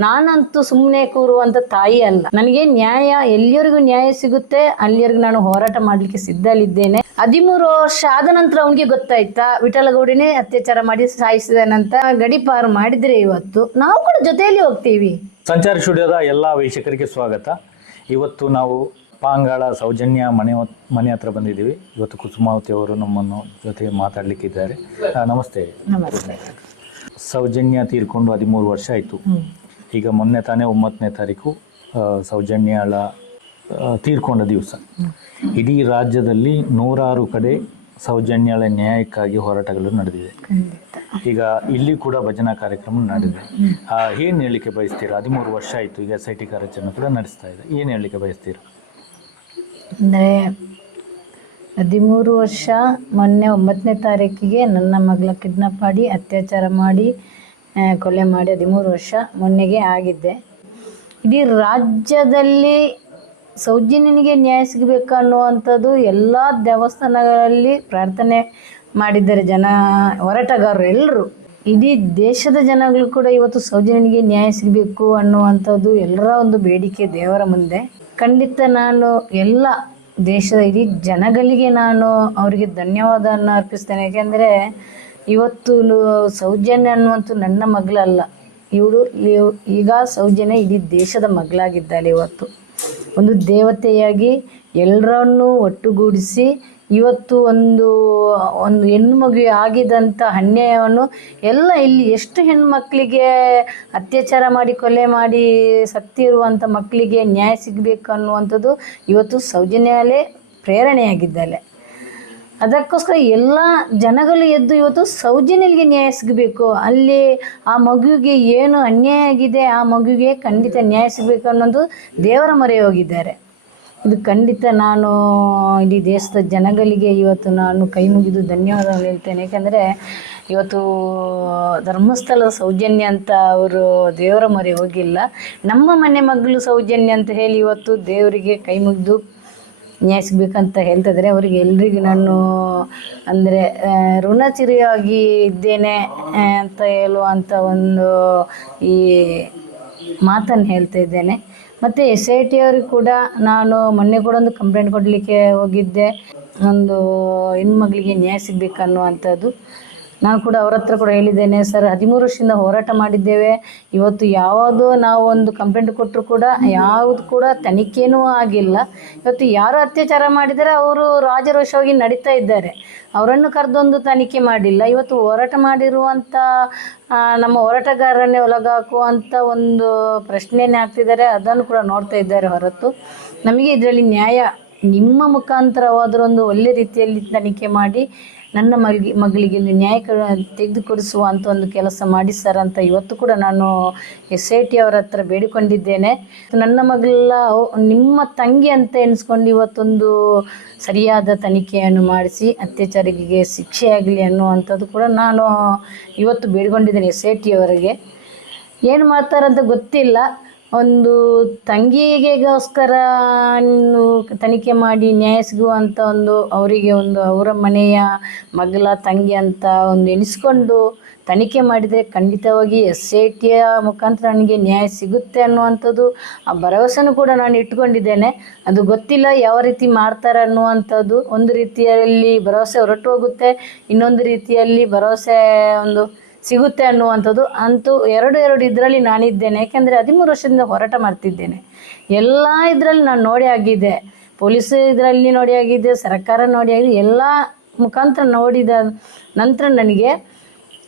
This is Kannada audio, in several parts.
ನಾನಂತೂ ಸುಮ್ಮನೆ ಕೂರುವಂತ ತಾಯಿ ಅಲ್ಲ. ನನಗೆ ನ್ಯಾಯ ಎಲ್ಲಿಯವರಿಗೂ ನ್ಯಾಯ ಸಿಗುತ್ತೆ ಅಲ್ಲಿವರೆಗೂ ನಾನು ಹೋರಾಟ ಮಾಡ್ಲಿಕ್ಕೆ ಸಿದ್ಧಲಿದ್ದೇನೆ ಹದಿಮೂರು ವರ್ಷ ಆದ ನಂತರ ಅವನಿಗೆ ಗೊತ್ತಾಯ್ತಾ ವಿಠಲಗೌಡಿನೇ ಅತ್ಯಾಚಾರ ಮಾಡಿ ಸಾಯಿಸಿದನಂತ ಗಡಿಪಾರು ಮಾಡಿದ್ರೆ ಇವತ್ತು. ನಾವು ಕೂಡ ಜೊತೆಯಲ್ಲಿ ಹೋಗ್ತೀವಿ. ಸಂಚಾರ ಸ್ಟುಡಿಯೋದ ಎಲ್ಲ ವೀಕ್ಷಕರಿಗೆ ಸ್ವಾಗತ. ಇವತ್ತು ನಾವು ಪಾಂಗಾಳ ಸೌಜನ್ಯ ಮನೆ ಮನೆ ಹತ್ರ ಬಂದಿದ್ದೀವಿ. ಇವತ್ತು ಕುಸುಮಾವತಿ ಅವರು ನಮ್ಮನ್ನು ಜೊತೆಗೆ ಮಾತಾಡ್ಲಿಕ್ಕಿದ್ದಾರೆ. ನಮಸ್ತೆ. ನಮಸ್ತೆ. ಸೌಜನ್ಯ ತೀರ್ಕೊಂಡು ಹದಿಮೂರು ವರ್ಷ ಆಯಿತು. ಈಗ ಮೊನ್ನೆ ತಾನೇ ಒಂಬತ್ತನೇ ತಾರೀಕು ಸೌಜನ್ಯಾಳ ತೀರ್ಕೊಂಡ ದಿವಸ. ಇಡೀ ರಾಜ್ಯದಲ್ಲಿ ನೂರಾರು ಕಡೆ ಸೌಜನ್ಯಾಳ ನ್ಯಾಯಕ್ಕಾಗಿ ಹೋರಾಟಗಳು ನಡೆದಿದೆ. ಈಗ ಇಲ್ಲಿ ಕೂಡ ಭಜನಾ ಕಾರ್ಯಕ್ರಮ ನಡೆದಿದೆ. ಏನು ಹೇಳಲಿಕ್ಕೆ ಬಯಸ್ತೀರಾ? ಹದಿಮೂರು ವರ್ಷ ಆಯಿತು ಈಗ ಎಸ್ ಐ ಟಿ ಕಾರ್ಯಾಚರಣೆ ಕೂಡ ನಡೆಸ್ತಾ ಇದೆ. ಏನು ಹೇಳಲಿಕ್ಕೆ ಬಯಸ್ತೀರಾ? ಅಂದರೆ ಹದಿಮೂರು ವರ್ಷ ಮೊನ್ನೆ ಒಂಬತ್ತನೇ ತಾರೀಕಿಗೆ ನನ್ನ ಮಗಳ ಕಿಡ್ನಾಪ್ ಮಾಡಿ ಅತ್ಯಾಚಾರ ಮಾಡಿ ಕೊಲೆ ಮಾಡಿ ಹದಿಮೂರು ವರ್ಷ ಮೊನ್ನೆಗೆ ಆಗಿದ್ದೆ. ಇಡೀ ರಾಜ್ಯದಲ್ಲಿ ಸೌಜನ್ಯನಿಗೆ ನ್ಯಾಯ ಸಿಗಬೇಕು ಅನ್ನುವಂಥದ್ದು ಎಲ್ಲ ದೇವಸ್ಥಾನಗಳಲ್ಲಿ ಪ್ರಾರ್ಥನೆ ಮಾಡಿದ್ದಾರೆ ಜನ, ಹೋರಾಟಗಾರರು ಎಲ್ಲರೂ. ಇಡೀ ದೇಶದ ಜನಗಳು ಕೂಡ ಇವತ್ತು ಸೌಜನ್ಯನಿಗೆ ನ್ಯಾಯ ಸಿಗಬೇಕು ಅನ್ನುವಂಥದ್ದು ಎಲ್ಲರ ಒಂದು ಬೇಡಿಕೆ ದೇವರ ಮುಂದೆ. ಖಂಡಿತ ನಾನು ಎಲ್ಲ ದೇಶದ ಇಡೀ ಜನಗಳಿಗೆ ನಾನು ಅವರಿಗೆ ಧನ್ಯವಾದವನ್ನು ಅರ್ಪಿಸ್ತೇನೆ. ಯಾಕೆಂದರೆ ಇವತ್ತು ಸೌಜನ್ಯ ಅನ್ನುವಂಥ ನನ್ನ ಮಗಳಲ್ಲ. ಇವಳು ಇವ್- ಈಗ ಸೌಜನ್ಯ ಇಡೀ ದೇಶದ ಮಗಳಾಗಿದ್ದಾಳೆ ಇವತ್ತು. ಒಂದು ದೇವತೆಯಾಗಿ ಎಲ್ಲರನ್ನೂ ಒಟ್ಟುಗೂಡಿಸಿ ಇವತ್ತು ಒಂದು ಒಂದು ಹೆಣ್ಣು ಮಗು ಆಗಿದಂಥ ಅನ್ಯಾಯವನ್ನು ಎಲ್ಲ ಇಲ್ಲಿ ಎಷ್ಟು ಹೆಣ್ಮಕ್ಳಿಗೆ ಅತ್ಯಾಚಾರ ಮಾಡಿ ಕೊಲೆ ಮಾಡಿ ಸತ್ತಿರುವಂಥ ಮಕ್ಕಳಿಗೆ ನ್ಯಾಯ ಸಿಗಬೇಕು ಅನ್ನುವಂಥದ್ದು ಇವತ್ತು ಸೌಜನ್ಯಾಲೇ ಪ್ರೇರಣೆಯಾಗಿದ್ದಾಳೆ. ಅದಕ್ಕೋಸ್ಕರ ಎಲ್ಲ ಜನಗಳು ಎದ್ದು ಇವತ್ತು ಸೌಜನ್ಯರಿಗೆ ನ್ಯಾಯ ಸಿಗಬೇಕು. ಅಲ್ಲಿ ಆ ಮಗುವಿಗೆ ಏನು ಅನ್ಯಾಯ ಆಗಿದೆ, ಆ ಮಗುವಿಗೆ ಖಂಡಿತ ನ್ಯಾಯ ಸಿಗಬೇಕು ಅನ್ನೋದು ದೇವರ ಮೊರೆ ಹೋಗಿದ್ದಾರೆ. ಇದು ಖಂಡಿತ ನಾನು ಇಡೀ ದೇಶದ ಜನಗಳಿಗೆ ಇವತ್ತು ನಾನು ಕೈ ಮುಗಿದು ಧನ್ಯವಾದಗಳು ಹೇಳ್ತೇನೆ. ಯಾಕಂದರೆ ಇವತ್ತು ಧರ್ಮಸ್ಥಳದ ಸೌಜನ್ಯ ಅಂತ ಅವರು ದೇವರ ಮೊರೆ ಹೋಗಿಲ್ಲ. ನಮ್ಮ ಮನೆ ಮಗಳು ಸೌಜನ್ಯ ಅಂತ ಹೇಳಿ ಇವತ್ತು ದೇವರಿಗೆ ಕೈ ಮುಗಿದು ನ್ಯಾಯ ಹೇಳ್ತಿದ್ರೆ. ಅವರಿಗೆ ಎಲ್ರಿಗೂ ನಾನು, ಅಂದರೆ ಋಣಚಿರಿಯಾಗಿ ಇದ್ದೇನೆ ಅಂತ ಹೇಳುವಂಥ ಒಂದು ಈ ಮಾತನ್ನು ಹೇಳ್ತಾ ಇದ್ದೇನೆ. ಮತ್ತು ಎಸ್ ಐ ಟಿ ಅವ್ರಿಗೆ ಕೂಡ ನಾನು ಮೊನ್ನೆ ಕೂಡ ಒಂದು ಕಂಪ್ಲೇಂಟ್ ಕೊಡಲಿಕ್ಕೆ ಹೋಗಿದ್ದೆ. ಒಂದು ಹೆಣ್ಮಗಳಿಗೆ ನ್ಯಾಯ ಸಿಗಬೇಕು ಅನ್ನುವಂಥದ್ದು. ನಾನು ಕೂಡ ಅವ್ರ ಹತ್ರ ಕೂಡ ಹೇಳಿದ್ದೇನೆ, ಸರ್, ಹದಿಮೂರು ವರ್ಷದಿಂದ ಹೋರಾಟ ಮಾಡಿದ್ದೇವೆ. ಇವತ್ತು ಯಾವುದೋ ನಾವು ಒಂದು ಕಂಪ್ಲೇಂಟ್ ಕೊಟ್ಟರು ಕೂಡ ಯಾವುದು ಕೂಡ ತನಿಖೆನೂ ಆಗಿಲ್ಲ. ಇವತ್ತು ಯಾರು ಅತ್ಯಾಚಾರ ಮಾಡಿದರೆ, ಅವರು ರಾಜರೋಷವಾಗಿ ನಡೀತಾ ಇದ್ದಾರೆ. ಅವರನ್ನು ಕರೆದೊಂದು ತನಿಖೆ ಮಾಡಿಲ್ಲ. ಇವತ್ತು ಹೋರಾಟ ಮಾಡಿರುವಂಥ ನಮ್ಮ ಹೋರಾಟಗಾರರನ್ನೇ ಒಳಗಾಕುವಂಥ ಒಂದು ಪ್ರಶ್ನೆಯನ್ನೇ ಹಾಕ್ತಿದ್ದಾರೆ ಅದನ್ನು ಕೂಡ ನೋಡ್ತಾ ಇದ್ದಾರೆ ಹೊರತು. ನಮಗೆ ಇದರಲ್ಲಿ ನ್ಯಾಯ ನಿಮ್ಮ ಮುಖಾಂತರವಾದರೂ ಒಂದು ಒಳ್ಳೆ ರೀತಿಯಲ್ಲಿ ತನಿಖೆ ಮಾಡಿ ನನ್ನ ಮಗಳಿಗೆ ಮಗಳಿಗೆ ನ್ಯಾಯ ತೆಗೆದುಕೊಡಿಸುವ ಅಂತ ಒಂದು ಕೆಲಸ ಮಾಡಿ ಸರ್ ಅಂತ ಇವತ್ತು ಕೂಡ ನಾನು ಎಸ್ ಐ ಟಿ ಅವರ ಹತ್ರ ಬೇಡಿಕೊಂಡಿದ್ದೇನೆ. ನನ್ನ ಮಗಳ ನಿಮ್ಮ ತಂಗಿ ಅಂತ ಎನಿಸ್ಕೊಂಡು ಇವತ್ತೊಂದು ಸರಿಯಾದ ತನಿಖೆಯನ್ನು ಮಾಡಿಸಿ ಅತ್ಯಾಚಾರಿಗೆ ಶಿಕ್ಷೆ ಆಗಲಿ ಅನ್ನುವಂಥದ್ದು ಕೂಡ ನಾನು ಇವತ್ತು ಬೇಡಿಕೊಂಡಿದ್ದೇನೆ ಎಸ್ ಐ ಟಿ ಅವರಿಗೆ. ಏನು ಮಾಡ್ತಾರಂತ ಗೊತ್ತಿಲ್ಲ. ಒಂದು ತಂಗಿಗೆಗೋಸ್ಕರ ತನಿಖೆ ಮಾಡಿ ನ್ಯಾಯ ಸಿಗುವಂಥ ಒಂದು ಅವರಿಗೆ ಒಂದು ಅವರ ಮನೆಯ ಮಗಳ ತಂಗಿ ಅಂತ ಒಂದು ಎಣಿಸ್ಕೊಂಡು ತನಿಖೆ ಮಾಡಿದರೆ ಖಂಡಿತವಾಗಿ ಎಸ್ ಐ ಟಿಯ ಮುಖಾಂತರ ನನಗೆ ನ್ಯಾಯ ಸಿಗುತ್ತೆ ಅನ್ನುವಂಥದ್ದು ಆ ಭರವಸೆನೂ ಕೂಡ ನಾನು ಇಟ್ಕೊಂಡಿದ್ದೇನೆ. ಅದು ಗೊತ್ತಿಲ್ಲ ಯಾವ ರೀತಿ ಮಾಡ್ತಾರೆ ಅನ್ನುವಂಥದ್ದು. ಒಂದು ರೀತಿಯಲ್ಲಿ ಭರವಸೆ ಹೊರಟು ಹೋಗುತ್ತೆ. ಇನ್ನೊಂದು ರೀತಿಯಲ್ಲಿ ಭರವಸೆ ಒಂದು ಸಿಗುತ್ತೆ ಅನ್ನುವಂಥದ್ದು ಅಂತೂ ಎರಡು ಎರಡು ಇದರಲ್ಲಿ ನಾನಿದ್ದೇನೆ. ಯಾಕೆಂದರೆ ಹದಿಮೂರು ವರ್ಷದಿಂದ ಹೋರಾಟ ಮಾಡ್ತಿದ್ದೇನೆ. ಎಲ್ಲ ಇದರಲ್ಲಿ ನಾನು ನೋಡಿ ಆಗಿದೆ ಪೊಲೀಸ್ ಇದರಲ್ಲಿ ನೋಡಿ ಆಗಿದೆ ಸರ್ಕಾರ ನೋಡಿ ಆಗಿದೆ ಎಲ್ಲ ಮುಖಾಂತರ ನೋಡಿದ ನಂತರ ನನಗೆ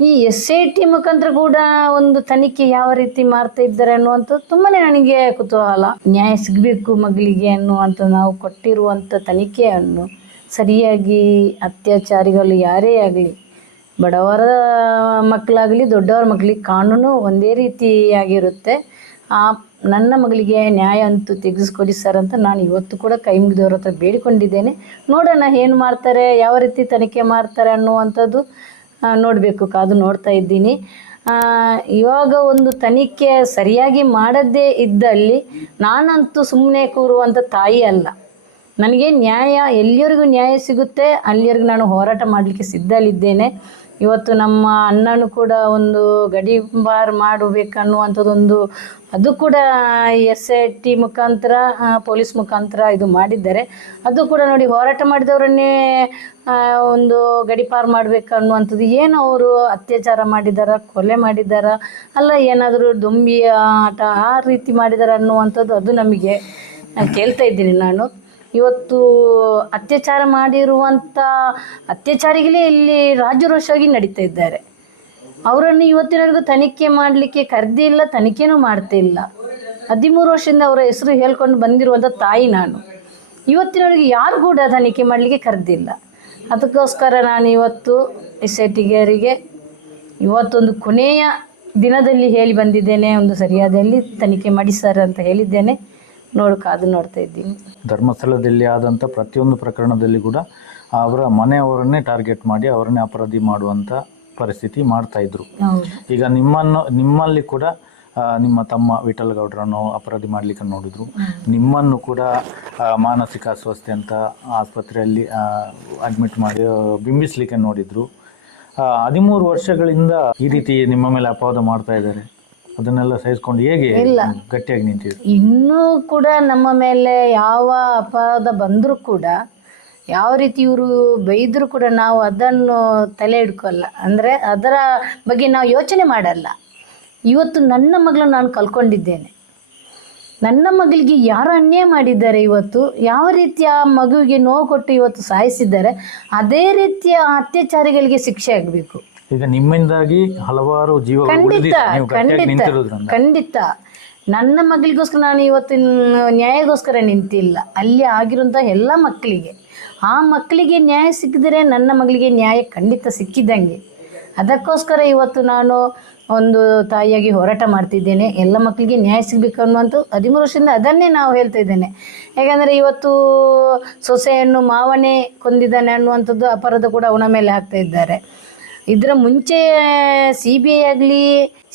ಈ ಎಸ್ ಐ ಟಿ ಮುಖಾಂತರ ಕೂಡ ಒಂದು ತನಿಖೆ ಯಾವ ರೀತಿ ಮಾಡ್ತಾ ಇದ್ದಾರೆ ಅನ್ನುವಂಥದ್ದು ತುಂಬಾ ನನಗೆ ಕುತೂಹಲ. ನ್ಯಾಯ ಸಿಗಬೇಕು ಮಗಳಿಗೆ ಅನ್ನುವಂಥ ನಾವು ಕೊಟ್ಟಿರುವಂಥ ತನಿಖೆಯನ್ನು ಸರಿಯಾಗಿ ಅತ್ಯಾಚಾರಿಗಳು ಯಾರೇ ಆಗಲಿ ಬಡವರ ಮಕ್ಕಳಾಗಲಿ ದೊಡ್ಡವರ ಮಕ್ಕಳಿಗೆ ಕಾನೂನು ಒಂದೇ ರೀತಿಯಾಗಿರುತ್ತೆ. ಆ ನನ್ನ ಮಗಳಿಗೆ ನ್ಯಾಯ ಅಂತೂ ತೆಗೆಸ್ಕೊಡಿ ಸರ್ ಅಂತ ನಾನು ಇವತ್ತು ಕೂಡ ಕೈ ಮುಗಿದವ್ರ ಹತ್ರ ಬೇಡಿಕೊಂಡಿದ್ದೇನೆ. ನೋಡೋಣ ಏನು ಮಾಡ್ತಾರೆ, ಯಾವ ರೀತಿ ತನಿಖೆ ಮಾಡ್ತಾರೆ ಅನ್ನುವಂಥದ್ದು ನೋಡಬೇಕು, ಕಾದು ನೋಡ್ತಾ ಇದ್ದೀನಿ. ಇವಾಗ ಒಂದು ತನಿಖೆ ಸರಿಯಾಗಿ ಮಾಡದೇ ಇದ್ದಲ್ಲಿ ನಾನಂತೂ ಸುಮ್ಮನೆ ಕೂರುವಂಥ ತಾಯಿ ಅಲ್ಲ. ನನಗೆ ನ್ಯಾಯ, ಎಲ್ಲಿವರೆಗೂ ನ್ಯಾಯ ಸಿಗುತ್ತೆ, ಅಲ್ಲಿವರೆಗೂ ನಾನು ಹೋರಾಟ ಮಾಡಲಿಕ್ಕೆ ಸಿದ್ಧಲಿದ್ದೇನೆ ಇವತ್ತು ನಮ್ಮ ಅಣ್ಣನು ಕೂಡ ಒಂದು ಗಡೀಪಾರು ಮಾಡಬೇಕನ್ನುವಂಥದ್ದೊಂದು, ಅದು ಕೂಡ ಎಸ್ ಐ ಟಿ ಮುಖಾಂತರ ಪೊಲೀಸ್ ಮುಖಾಂತರ ಇದು ಮಾಡಿದ್ದಾರೆ. ಅದು ಕೂಡ ನೋಡಿ ಹೋರಾಟ ಮಾಡಿದವರನ್ನೇ ಒಂದು ಗಡಿಪಾರ್ ಮಾಡಬೇಕು ಅನ್ನುವಂಥದ್ದು ಏನು ಅವರು ಅತ್ಯಾಚಾರ ಮಾಡಿದಾರ, ಕೊಲೆ ಮಾಡಿದಾರ, ಅಲ್ಲ ಏನಾದರೂ ದುಂಬಿಯ ಆಟ ಆ ರೀತಿ ಮಾಡಿದಾರ ಅನ್ನುವಂಥದ್ದು ಅದು ನಮಗೆ ಕೇಳ್ತಾ ಇದ್ದೀನಿ ನಾನು. ಇವತ್ತು ಅತ್ಯಾಚಾರ ಮಾಡಿರುವಂಥ ಅತ್ಯಾಚಾರಿಗಳೇ ಇಲ್ಲಿ ರಾಜರೋಷವಾಗಿ ನಡೀತಾ ಇದ್ದಾರೆ. ಅವರನ್ನು ಇವತ್ತಿನವರೆಗೂ ತನಿಖೆ ಮಾಡಲಿಕ್ಕೆ ಕರೆದಿಲ್ಲ ತನಿಖೆನೂ ಮಾಡ್ತಿಲ್ಲ ಹದಿಮೂರು ವರ್ಷದಿಂದ ಅವರ ಹೆಸರು ಹೇಳ್ಕೊಂಡು ಬಂದಿರುವಂಥ ತಾಯಿ ನಾನು. ಇವತ್ತಿನವರೆಗೆ ಯಾರು ಕೂಡ ತನಿಖೆ ಮಾಡಲಿಕ್ಕೆ ಕರೆದಿಲ್ಲ ಅದಕ್ಕೋಸ್ಕರ ನಾನು ಇವತ್ತು ಎಸ್ ಐ ಟಿಗರಿಗೆ ಇವತ್ತೊಂದು ಕೊನೆಯ ದಿನದಲ್ಲಿ ಹೇಳಿ ಬಂದಿದ್ದೇನೆ, ಒಂದು ಸರಿಯಾದಲ್ಲಿ ತನಿಖೆ ಮಾಡಿ ಸರ್ ಅಂತ ಹೇಳಿದ್ದೇನೆ. ನೋಡು ಕಾದು ನೋಡ್ತಾ ಇದ್ದೀನಿ. ಧರ್ಮಸ್ಥಳದಲ್ಲಿ ಆದಂಥ ಪ್ರತಿಯೊಂದು ಪ್ರಕರಣದಲ್ಲಿ ಕೂಡ ಅವರ ಮನೆಯವರನ್ನೇ ಟಾರ್ಗೆಟ್ ಮಾಡಿ ಅವರನ್ನೇ ಅಪರಾಧಿ ಮಾಡುವಂಥ ಪರಿಸ್ಥಿತಿ ಮಾಡ್ತಾ ಇದ್ರು. ಈಗ ನಿಮ್ಮನ್ನು ನಿಮ್ಮಲ್ಲಿ ಕೂಡ ಆ, ನಿಮ್ಮ ತಮ್ಮ ವಿಠಲ್ ಗೌಡ್ರನ್ನು ಅಪರಾಧಿ ಮಾಡಲಿಕ್ಕೆ ನೋಡಿದ್ರು. ನಿಮ್ಮನ್ನು ಕೂಡ ಆ, ಮಾನಸಿಕ ಅಸ್ವಸ್ಥೆ ಅಂತ ಆಸ್ಪತ್ರೆಯಲ್ಲಿ ಅಡ್ಮಿಟ್ ಮಾಡಿ ಆ, ಬಿಂಬಿಸ್ಲಿಕ್ಕೆ ನೋಡಿದ್ರು. ಆ, ಹದಿಮೂರು ವರ್ಷಗಳಿಂದ ಈ ರೀತಿ ನಿಮ್ಮ ಮೇಲೆ ಅಪವಾದ ಮಾಡ್ತಾ ಇದ್ದಾರೆ. ಅದನ್ನೆಲ್ಲ ಸಹಿಸ್ಕೊಂಡು ಹೇಗೆ ಗಟ್ಟಿಯಾಗಿ ನಿಂತಿದ್ರು? ಇನ್ನೂ ಕೂಡ ನಮ್ಮ ಮೇಲೆ ಯಾವ ಅಪರಾಧ ಬಂದರೂ ಕೂಡ ಯಾವ ರೀತಿ ಇವರು ಬೈದರೂ ಕೂಡ ನಾವು ಅದನ್ನು ತಲೆ ಹಿಡ್ಕೊಲ್ಲ. ಅಂದರೆ ಅದರ ಬಗ್ಗೆ ನಾವು ಯೋಚನೆ ಮಾಡಲ್ಲ. ಇವತ್ತು ನನ್ನ ಮಗಳು ನಾನು ಕಲ್ಕೊಂಡಿದ್ದೇನೆ. ನನ್ನ ಮಗಳಿಗೆ ಯಾರು ಅನ್ಯಾಯ ಮಾಡಿದ್ದಾರೆ ಇವತ್ತು? ಯಾವ ರೀತಿಯ ಮಗುವಿಗೆ ನೋವು ಕೊಟ್ಟು ಇವತ್ತು ಸಾಯಿಸಿದ್ದಾರೆ? ಅದೇ ರೀತಿಯ ಅತ್ಯಾಚಾರಿಗಳಿಗೆ ಶಿಕ್ಷೆ ಆಗಬೇಕು. ಈಗ ನಿಮ್ಮಿಂದಾಗಿ ಹಲವಾರು ಜೀವಗಳು ಖಂಡಿತ ಉಳಿದಿದೆ. ನೀವು ಗಟ್ಟಿಯಾಗಿ ಖಂಡಿತ ನಿಂತಿರೋದ್ರಿಂದ. ಖಂಡಿತ. ನನ್ನ ಮಗಳಿಗೋಸ್ಕರ ನಾನು ಇವತ್ತಿನ ನ್ಯಾಯಕ್ಕೋಸ್ಕರ ನಿಂತಿಲ್ಲ. ಅಲ್ಲಿ ಆಗಿರುವಂಥ ಎಲ್ಲ ಮಕ್ಕಳಿಗೆ ಆ ಮಕ್ಕಳಿಗೆ ನ್ಯಾಯ ಸಿಕ್ಕಿದ್ರೆ ನನ್ನ ಮಗಳಿಗೆ ನ್ಯಾಯ ಖಂಡಿತ ಸಿಕ್ಕಿದ್ದಂಗೆ ಅದಕ್ಕೋಸ್ಕರ ಇವತ್ತು ನಾನು ಒಂದು ತಾಯಿಯಾಗಿ ಹೋರಾಟ ಮಾಡ್ತಿದ್ದೇನೆ. ಎಲ್ಲ ಮಕ್ಕಳಿಗೆ ನ್ಯಾಯ ಸಿಗಬೇಕು ಅನ್ನುವಂಥ ಹದಿಮೂರು ವರ್ಷದಿಂದ ಅದನ್ನೇ ನಾವು ಹೇಳ್ತಾ ಇದ್ದೇನೆ. ಯಾಕಂದರೆ ಇವತ್ತು ಸೊಸೆಯನ್ನು ಮಾವನೇ ಕೊಂದಿದ್ದಾನೆ ಅನ್ನುವಂಥದ್ದು ಅಪರಾಧ ಕೂಡ ಅವನ ಮೇಲೆ ಹಾಕ್ತಾ ಇದ್ದಾರೆ. ಇದರ ಮುಂಚೆ ಸಿ ಬಿ ಐ ಆಗಲಿ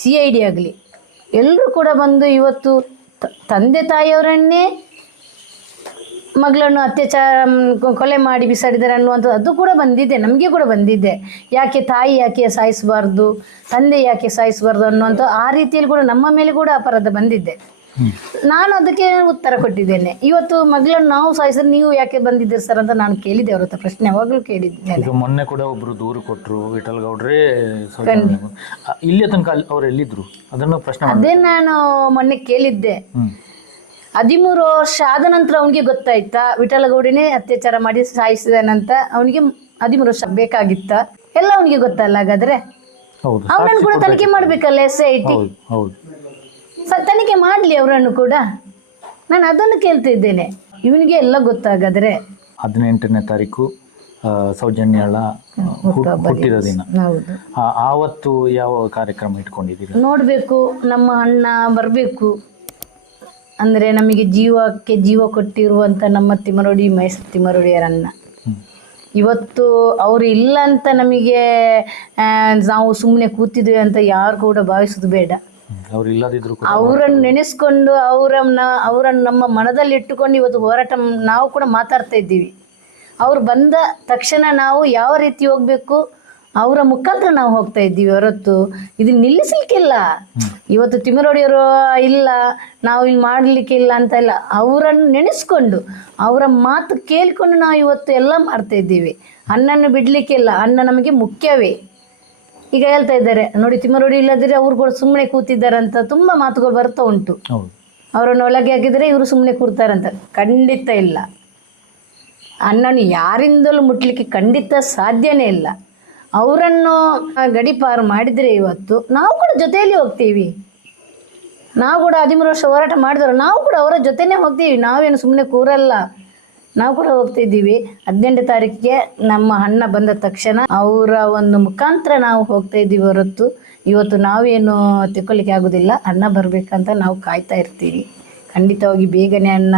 ಸಿ ಐ ಡಿ ಆಗಲಿ ಎಲ್ಲರೂ ಕೂಡ ಬಂದು ಇವತ್ತು ತಂದೆ ತಾಯಿಯವರನ್ನೇ ಮಗಳನ್ನು ಅತ್ಯಾಚಾರ ಕೊಲೆ ಮಾಡಿ ಬಿಸಾಡಿದ್ದಾರೆ ಅನ್ನುವಂಥದ್ದು ಅದು ಕೂಡ ಬಂದಿದೆ, ನಮಗೆ ಕೂಡ ಬಂದಿದೆ. ಯಾಕೆ ತಾಯಿ ಯಾಕೆ ಸಾಯಿಸಬಾರ್ದು, ತಂದೆ ಯಾಕೆ ಸಾಯಿಸಬಾರ್ದು ಅನ್ನುವಂಥ ಆ ರೀತಿಯಲ್ಲಿ ಕೂಡ ನಮ್ಮ ಮೇಲೆ ಕೂಡ ಅಪರಾಧ ಬಂದಿದೆ. ನಾನು ಅದಕ್ಕೆ ಉತ್ತರ ಕೊಟ್ಟಿದ್ದೇನೆ. ಇವತ್ತು ಮಗಳನ್ನು ನಾವು ಸಾಯಿಸಿದ್ರೆ ನೀವು ಯಾಕೆ ಬಂದಿದ್ದೀರಿ ಸರ್ ಅಂತ ನಾನು ಕೇಳಿದ್ದೆ ಅವ್ರ ಹತ್ರ ಪ್ರಶ್ನೆ ಯಾವಾಗಲೂ ಕೇಳಿದ್ದೇನೆ. ಈಗ ಮೊನ್ನೆ ಕೂಡ ಒಬ್ರು ದೂರು ಕೊಟ್ಟರು ವಿಠಲ್ ಗೌಡ್ರೆ ಇಲ್ಲಿಯ ತನಕ ಅಲ್ಲಿ ಅವ್ರು ಎಲ್ಲಿದ್ರು? ಅದನ್ನು ಪ್ರಶ್ನೆ ಮಾಡಿ ಅದೇ ನಾನು ಮೊನ್ನೆ ಕೇಳಿದ್ದೆ. ಹದಿಮೂರು ವರ್ಷ ಆದ ನಂತರ ಅವನಿಗೆ ಗೊತ್ತಾಯ್ತಾ ವಿಠಲಗೌಡನೇ ಅತ್ಯಾಚಾರ ಮಾಡಿ ಸಾಯಿಸಿದನಂತ ಅವನಿಗೆ ಹದಿಮೂರು ವರ್ಷ ಬೇಕಾಗಿತ್ತ? ಎಲ್ಲ ಅವನಿಗೆ ಗೊತ್ತಲ್ಲ ಹಾಗಾದ್ರೆ? ಹೌದು ಅವನನ್ನು ಕೂಡ ತನಿಖೆ ಮಾಡ್ಬೇಕಲ್ಲ ಎಸ್ ಐ ಟಿ ಹೌದು ಹೌದು. ತನಿಖೆ ಮಾಡಲಿ ಅವರನ್ನು ಕೂಡ. ನಾನು ಅದನ್ನು ಕೇಳ್ತಿದ್ದೇನೆ. ಇವನಿಗೆ ಎಲ್ಲ ಗೊತ್ತಾಗಾದ್ರೆ. ಹದಿನೆಂಟನೇ ತಾರೀಕು ಸೌಜನ್ಯಳ ಹುಟ್ಟಿರೋ ದಿನ. ಆವತ್ತು ಯಾವ ಕಾರ್ಯಕ್ರಮ ಇಟ್ಕೊಂಡಿದ್ದೀರಿ? ನೋಡಬೇಕು ನಮ್ಮ ಅಣ್ಣ ಬರಬೇಕು. ಅಂದರೆ ನಮಗೆ ಜೀವಕ್ಕೆ ಜೀವ ಕೊಟ್ಟಿರುವಂಥ ನಮ್ಮ ತಿಮರೋಡಿ ಮೈಸೂರು ತಿಮರೋಡಿಯರನ್ನ ಇವತ್ತು ಅವರು ಇಲ್ಲ ಅಂತ ನಮಗೆ ನಾವು ಸುಮ್ಮನೆ ಕೂತಿದ್ವಿ ಅಂತ ಯಾರು ಕೂಡ ಭಾವಿಸೋದು ಬೇಡ. ಅವ್ರು ಇಲ್ಲದಿದ್ರು ಕೂಡ ಅವರನ್ನು ನೆನೆಸ್ಕೊಂಡು ಅವರನ್ನ ಅವರನ್ನು ನಮ್ಮ ಮನದಲ್ಲಿ ಇಟ್ಟುಕೊಂಡು ಇವತ್ತು ಹೋರಾಟ ನಾವು ಕೂಡ ಮಾತಾಡ್ತಾ ಇದ್ದೀವಿ. ಅವ್ರು ಬಂದ ತಕ್ಷಣ ನಾವು ಯಾವ ರೀತಿ ಹೋಗಬೇಕು ಅವರ ಮುಖಾಂತರ ನಾವು ಹೋಗ್ತಾ ಇದ್ದೀವಿ. ಹೊರತು ಇದು ನಿಲ್ಲಿಸಲಿಕ್ಕಿಲ್ಲ. ಇವತ್ತು ತಿಮ್ಮರೋಡಿಯವರು ಇಲ್ಲ ನಾವು ಇಲ್ಲಿ ಮಾಡಲಿಕ್ಕೆ ಇಲ್ಲ ಅಂತ ಇಲ್ಲ. ಅವರನ್ನು ನೆನೆಸ್ಕೊಂಡು ಅವರ ಮಾತು ಕೇಳಿಕೊಂಡು ನಾವು ಇವತ್ತು ಎಲ್ಲ ಮಾಡ್ತಾ ಇದ್ದೀವಿ. ಅನ್ನನ್ನು ಬಿಡಲಿಕ್ಕಿಲ್ಲ. ಅನ್ನ ನಮಗೆ ಮುಖ್ಯವೇ. ಈಗ ಹೇಳ್ತಾ ಇದ್ದಾರೆ ನೋಡಿ ತಿಮ್ಮರೋಡಿ ಇಲ್ಲದಿದ್ರೆ ಅವ್ರುಗಳು ಕೂಡ ಸುಮ್ಮನೆ ಕೂತಿದ್ದಾರಂತ ತುಂಬ ಮಾತುಗಳು ಬರ್ತಾ ಉಂಟು. ಅವರನ್ನು ಒಳಗೆ ಹಾಕಿದರೆ ಇವರು ಸುಮ್ಮನೆ ಕೂರ್ತಾರಂತ. ಖಂಡಿತ ಇಲ್ಲ. ಅನ್ನನ್ನು ಯಾರಿಂದಲೂ ಮುಟ್ಲಿಕ್ಕೆ ಖಂಡಿತ ಸಾಧ್ಯನೇ ಇಲ್ಲ. ಅವರನ್ನು ಗಡಿಪಾರು ಮಾಡಿದರೆ ಇವತ್ತು ನಾವು ಕೂಡ ಜೊತೆಯಲ್ಲಿ ಹೋಗ್ತೀವಿ. ನಾವು ಕೂಡ ಹದಿಮೂರು ವರ್ಷ ಹೋರಾಟ ಮಾಡಿದ್ರು ನಾವು ಕೂಡ ಅವರ ಜೊತೆನೇ ಹೋಗ್ತೀವಿ. ನಾವೇನು ಸುಮ್ಮನೆ ಕೂರಲ್ಲ. ನಾವು ಕೂಡ ಹೋಗ್ತಿದ್ದೀವಿ. ಹದಿನೆಂಟು ತಾರೀಕಿಗೆ ನಮ್ಮ ಅಣ್ಣ ಬಂದ ತಕ್ಷಣ ಅವರ ಒಂದು ಮುಖಾಂತರ ನಾವು ಹೋಗ್ತಾ ಇದ್ದೀವಿ ಹೊರತು. ಇವತ್ತು ನಾವೇನು ತಿಳ್ಕೊಳ್ಳಿಕ್ಕೆ ಆಗೋದಿಲ್ಲ. ಅಣ್ಣ ಬರಬೇಕಂತ ನಾವು ಕಾಯ್ತಾ ಇರ್ತೀವಿ. ಖಂಡಿತವಾಗಿ ಬೇಗನೆ ಅಣ್ಣ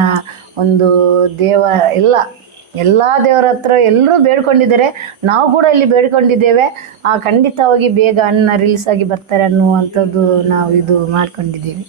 ಒಂದು ದೇವ, ಎಲ್ಲ ಎಲ್ಲ ದೇವರ ಹತ್ರ ಎಲ್ಲರೂ ಬೇಡ್ಕೊಂಡಿದ್ದಾರೆ. ನಾವು ಕೂಡ ಇಲ್ಲಿ ಬೇಡ್ಕೊಂಡಿದ್ದೇವೆ. ಆ ಖಂಡಿತವಾಗಿ ಬೇಗ ಅಣ್ಣ ರಿಲೀಸ್ ಆಗಿ ಬರ್ತಾರೆ ಅನ್ನುವಂಥದ್ದು ನಾವು ಇದು ಮಾಡ್ಕೊಂಡಿದ್ದೀವಿ.